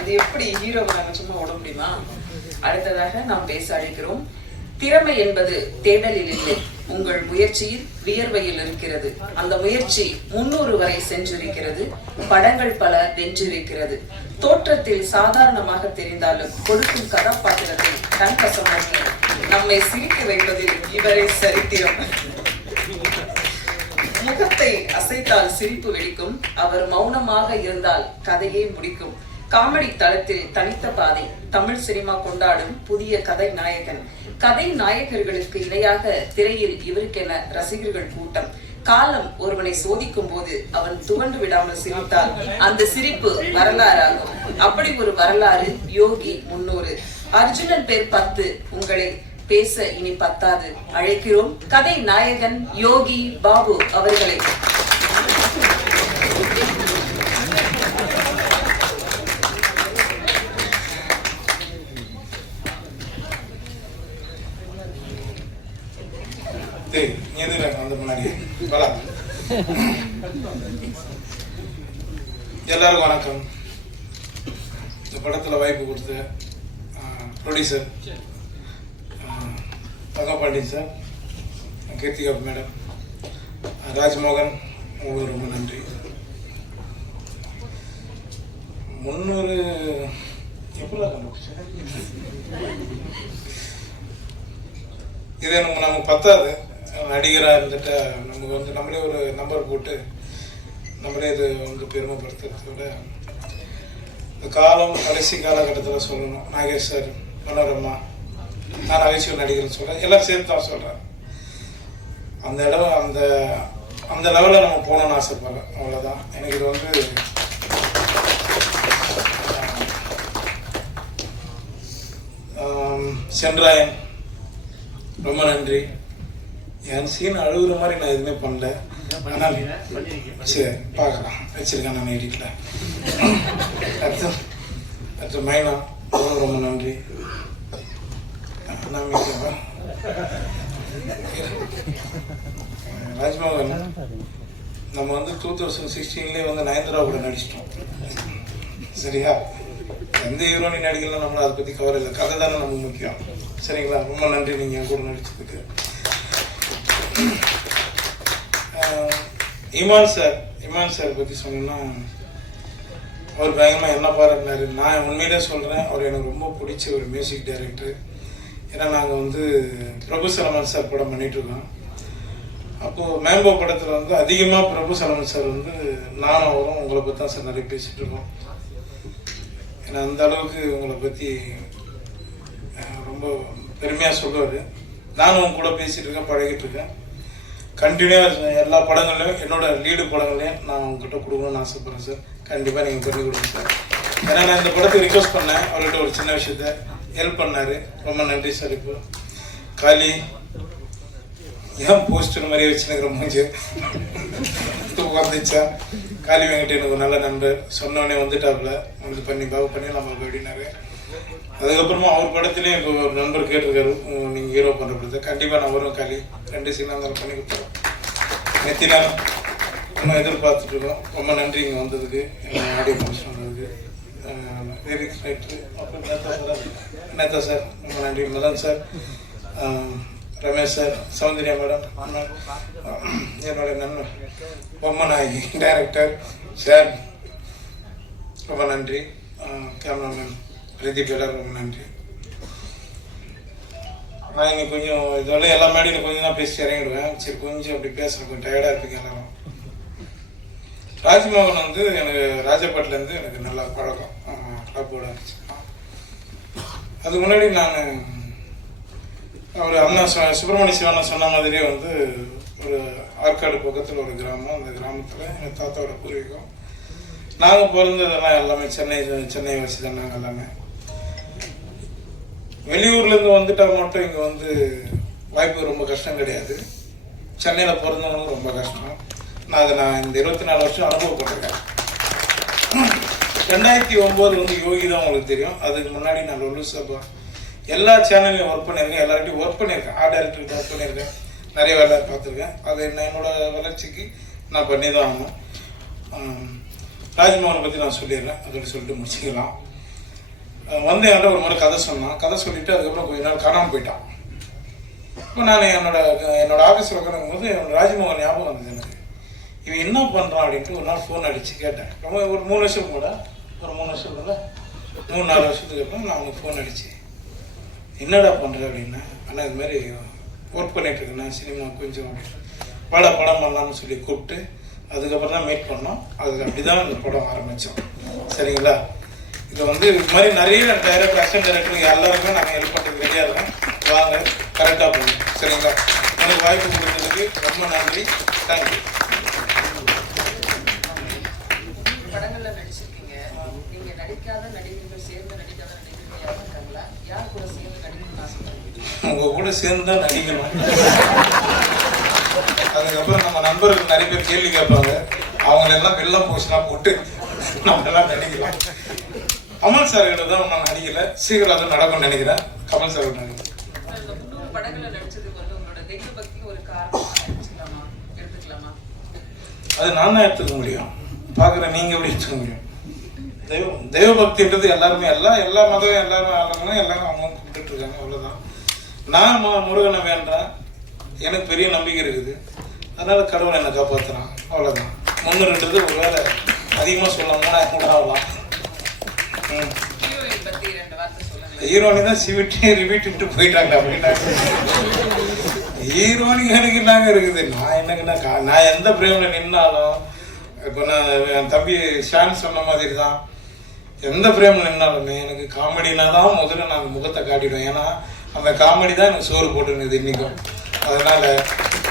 அது எப்படி ஹீரோவை நாம சும்மா விட முடியுமா? அடுத்ததாக நாம் பேச அழைக்கிறோம். திறமை என்பது தேடலில் இல்லை, உங்கள் முயற்சியில் வியர்வையில் இருக்கிறது. அந்த முயற்சி 300 வரை சென்றிருக்கிறது, படங்கள் பல வென்றிருக்கிறது. தோற்றத்தில் சாதாரணமாக தெரிந்தாலும் கொடுக்கும் கதாபாத்திரத்தை கண்கசமாகி நம்மை சிரிக்க வைப்பதில் இவரே சரித்திரம். முகத்தை அசைத்தால் சிரிப்பு வெடிக்கும், அவர் மௌனமாக இருந்தால் கதையே முடிக்கும். காமெடி தளத்தில் தனித்த பாதை, தமிழ் சினிமா கொண்டாடும் புதிய கதை நாயகன். கதை நாயகர்களுக்கு இணையாக திரையில் இவருக்கென ரசிகர்கள் கூட்டம். காலம் ஒருவனை சோதிக்கும் போது அவன் துவண்டு விடாமல் சிரித்தால் அந்த சிரிப்பு வரலாறாகும். அப்படி ஒரு வரலாறு யோகி 300. அர்ஜுனன் பேர் 10. உங்களை பேச இனி பத்தாது. அழைக்கிறோம் கதை நாயகன் யோகி பாபு அவர்களை. எல்லாருக்கும் வணக்கம். இந்த படத்துல வாய்ப்பு கொடுத்த producer Thangapandian sir, Keerthika madam, Rajmohan, உங்களுக்கு ரொம்ப நன்றி. 300 எப்படி இது நமக்கு பத்தாது. நடிகராக இருந்துட்டு நமக்கு வந்து நம்மளே ஒரு நம்பர் போட்டு நம்மளே இது வந்து பெருமைப்படுத்துறத விட இந்த காலம் கடைசி காலகட்டத்தில் சொல்லணும். நாகேஷ் சார், மனோரமா, நான் நகைச்சுவை நடிகர்னு சொல்கிறேன், எல்லாம் சேர்த்து தான் சொல்கிறேன். அந்த இடம் அந்த லெவலில் நம்ம போகணும்னு ஆசைப்படுறேன். அவ்வளோதான். எனக்கு இது வந்து சென்றாயன், ரொம்ப நன்றி. என் சீன் அழுகுற மாதிரி நான் எதுவுமே பண்ணல. ஆனால் சரி பார்க்கலாம், வச்சிருக்கேன் நான் எடிட்டில். அடுத்து மைனா, ரொம்ப நன்றி. ராஜ்மோகன், நம்ம வந்து 2016 வந்து நயன்தாரா கூட நடிச்சிட்டோம். சரியா? எந்த ஹீரோனி நடிக்கலாம், நம்மளை அதை பற்றி கவலை இல்லை. கதை தானே நமக்கு முக்கியம். சரிங்களா? ரொம்ப நன்றி நீங்கள் என் கூட நடிச்சதுக்கு. இமான் சார் பற்றி சொன்னோன்னா, அவர் பயங்கரமாக என்ன பாராட்டினாரு. நான் உண்மையிலே சொல்கிறேன், அவர் எனக்கு ரொம்ப பிடிச்ச ஒரு மியூசிக் டைரக்டர். ஏன்னா நாங்கள் வந்து பிரபு சலமான் சார் படம் பண்ணிகிட்ருக்கோம். அப்போது மேம்போ படத்தில் வந்து அதிகமாக பிரபு சலமான் சார் வந்து நானும் அவரும் உங்களை பற்றி தான் சார் நிறைய பேசிகிட்டு இருக்கோம். ஏன்னா அந்த அளவுக்கு உங்களை பற்றி ரொம்ப பெருமையாக சொல்லுவார். நானும் உங்க கூட பேசிகிட்டு இருக்கேன், பழகிட்டு இருக்கேன். கண்டினியூவாக எல்லா படங்கள்லையும் என்னோட லீடு படங்களையும் நான் உங்ககிட்ட கொடுக்கணும்னு ஆசைப்படுறேன் சார். கண்டிப்பாக நீங்கள் பண்ணி கொடுங்க சார். ஏன்னா நான் இந்த படத்துக்கு ரிக்வஸ்ட் பண்ணேன், அவர்கிட்ட ஒரு சின்ன விஷயத்த ஹெல்ப் பண்ணார். ரொம்ப நன்றி சார். இப்போ காலி ஏன் போஸ்டர் மாதிரியே வச்சுருக்கிற மூஞ்சி வந்துச்சா? காலி வெங்கட் எனக்கு ஒரு நல்ல நண்பர், சொன்னோடனே வந்துட்டாப்புல, வந்து பண்ணிடலாம் அப்படின்னாரு. அதுக்கப்புறமா அவர் படத்துலேயும் இப்போ ஒரு நண்பர் கேட்டிருக்காரு, நீங்கள் ஹீரோ பண்ணுற படத்தை. கண்டிப்பாக நான் வரும் காலி, 2 சீனாக இருந்தாலும் பண்ணி கொடுத்துருவோம். நெத்தினா நம்ம எதிர்பார்த்துட்டு இருக்கோம். ரொம்ப நன்றி இங்கே வந்ததுக்கு, ஆடியோ ஃபங்க்ஷன் வந்ததுக்கு. லிரிக்ஸ் ரைட்டர் அப்புறம் நேதா சார் ரொம்ப நன்றி. Madhan sir, Ramesh sir, Soundarya madam, என்னோட நண்பர் பொம்மநாயகி டைரக்டர் சார், ரொம்ப நன்றி. கேமராமேன் பிரதீப், எல்லாரும் ரொம்ப நன்றி. நான் இன்னைக்கு கொஞ்சம் இதோட எல்லா மேடையும் கொஞ்சம் தான் பேசி இறங்கிடுவேன். சரி, கொஞ்சம் அப்படி பேசுகிறேன், கொஞ்சம் டயர்டாக இருப்பீங்க எல்லாரும். ராஜ்மோகன் வந்து எனக்கு ராஜபாட்டிலேருந்து எனக்கு நல்லா பழக்கம், கிளப்போட இருந்துச்சு. அதுக்கு முன்னாடி நான் அவர் அண்ணா சுப்பிரமணிய சிவண்ணா சொன்ன மாதிரியே வந்து ஒரு ஆற்காடு பக்கத்தில் ஒரு கிராமம். அந்த கிராமத்தில் எங்கள் தாத்தாவோட பூர்வீகம். நாங்கள் பிறந்ததெல்லாம் எல்லாமே சென்னை வசி தான். நாங்கள் எல்லாமே வெளியூர்லேருந்து வந்துட்டால் மட்டும் இங்கே வந்து வாய்ப்பு ரொம்ப கஷ்டம் கிடையாது. சென்னையில் பிறந்தவங்களும் ரொம்ப கஷ்டம். நான் இந்த 24 வருஷம் அனுபவப்பட்டிருக்கேன். 2009 வந்து யோகி தான் உங்களுக்கு தெரியும். அதுக்கு முன்னாடி நான் லொல்லு சபா எல்லா சேனல்லையும் ஒர்க் பண்ணியிருக்கேன், எல்லார்ட்டையும் ஒர்க் பண்ணியிருக்கேன், ஆர்ட் டைரக்டர்கிட்ட ஒர்க் பண்ணியிருக்கேன், நிறைய வேலை பார்த்துருக்கேன். அது என்னோட வளர்ச்சிக்கு நான் பண்ணி தான் ஆகணும். ராஜ்மோகனை பற்றி நான் சொல்லிடுறேன், அதோட சொல்லிட்டு முடிச்சுக்கலாம். வந்து என்கிட்ட ஒரு முறை கதை சொன்னான். கதை சொல்லிவிட்டு அதுக்கப்புறம் கொஞ்ச நாள் காணாமல் போயிட்டான். இப்போ நான் என்னோட ஆஃபீஸில் உட்காந்துக்கும் போது என்னோட ராஜ்மோகன் ஞாபகம் வந்தது எனக்கு. இவன் என்ன பண்ணுறான் அப்படின்ட்டு ஒரு நாள் ஃபோன் அடித்து கேட்டேன். ரொம்ப ஒரு 3 வருஷம் கூட, ஒரு 3 வருஷம் கூட 3-4 வருஷத்துக்கு அப்புறம் நான் அவனுக்கு ஃபோன் அடித்து என்னடா பண்ணுற அப்படின்னா, ஆனால் இது மாதிரி ஒர்க் பண்ணிகிட்ருக்கேண்ணா, சினிமா கொஞ்சம் படம் பண்ணலாம்னு சொல்லி கூப்பிட்டு அதுக்கப்புறம் தான் மீட் பண்ணோம். அதுக்கு அப்படி தான் இந்த படம் ஆரம்பித்தோம். சரிங்களா? இதை வந்து இது மாதிரி நிறைய டைரக்டர், அசிஸ்டன்ட் டைரக்டர் எல்லாருக்குமே நாங்கள் ஹெல்ப் பண்ணுறதுக்கு ரெடியாக இருக்கோம். வாங்க, கரெக்டாக போகணும். சரிங்களா? எனக்கு வாய்ப்பு கொடுத்ததுக்கு ரொம்ப நன்றி. தேங்க்யூ. படங்கள்ல நடிச்சிருக்கீங்க. நீங்க நடிக்காத நடிகர்கள், சேர்ந்து நடிக்காத நடிகர்கள் யாரும் இருக்காங்களா? யார் கூட சேர்ந்து நடிக்கணும்னு ஆசைப்படுறீங்க? உங்க கூட சேர்ந்து தான் நடிக்கணும். அதுக்கப்புறம் நம்ம நண்பர்கள் நிறைய பேர் கேள்வி கேட்பாங்க. அவங்களெல்லாம் வெள்ளம் போச்சுலாம் போட்டு நம்ம எல்லாம் நடிக்கலாம். கமல் சார் கிட்ட தான் நான் நடிக்கல. சீக்கிரம் அதுவும் நடக்கும்னு நினைக்கிறேன். கமல் சார் நடிக்கிறேன். படங்கள்ல நடிச்சதுக்கு வந்து உங்களோட தெய்வ பக்தி ஒரு காரணம் எடுத்துக்கலாமா? அது நான் தான் எடுத்துக்க முடியும். பார்க்குற நீங்க எப்படி எடுத்துக்க முடியும்? தெய்வ பக்தின்றது எல்லாருமே எல்லா மதம் எல்லாரும் எல்லாரும் அவங்க கும்பிட்டு இருக்காங்க. அவ்வளோதான். நான் முருகனை வேண்டாம், எனக்கு பெரிய நம்பிக்கை இருக்குது. அதனால கடவுளை என்னை காப்பாற்றுறான். அவ்வளோதான். முன்னுன்றது ஒரு வேலை அதிகமாக சொல்லணும்னா கூட ஆகலாம். ஹீரோனி தான் சிவிட்டி ரிவிட்டு போயிட்டாங்க அப்படின்னா ஹீரோனிக்கு எனக்கு என்னங்க இருக்குது? நான் என்னங்கன்னா நான் எந்த பிரேமில் நின்னாலும், இப்போ நான் என் தம்பி ஷான் சொன்ன மாதிரி தான், எந்த பிரேமில் நின்னாலுமே எனக்கு காமெடினா தான் முதல்ல நான் முகத்தை காட்டிடுவேன். ஏன்னா அந்த காமெடி தான் எனக்கு சோறு போட்டுருக்குது இன்றைக்கும். அதனால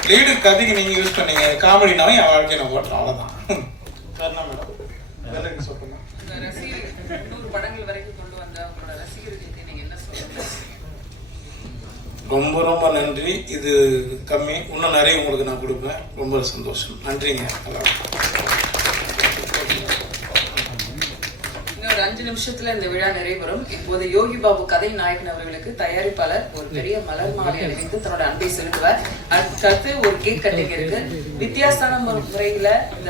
லீடு கதைக்கு நீங்கள் யூஸ் பண்ணீங்க, காமெடினாலும் என் வாழ்க்கையை நான் ஓட்டுறேன். அவ்வளோதான். சரிண்ணா மேடம், வேலைக்கு சொல்லலாம். படங்கள் வரைக்கும் கொண்டு வந்த உங்களோட ரசிகர்களுக்கு நீங்க என்ன சொல்லுங்க? ரொம்ப ரொம்ப நன்றி. இது கம்மி, இன்னும் நிறைய உங்களுக்கு நான் கொடுப்பேன். ரொம்ப சந்தோஷம். நன்றிங்க. இன்னொரு 5 நிமிஷத்துல இந்த விழா நிறைவேறும். இப்போது யோகி பாபு கதை நாயகன் அவர்களுக்கு தயாரிப்பாளர் ஒரு பெரிய மலர் மாலை அணிவித்து தன்னோட அன்பை செலுத்துவார். அடுத்து ஒரு கேக் கட்டிங் இருக்கு. வித்தியாசமான முறையில இந்த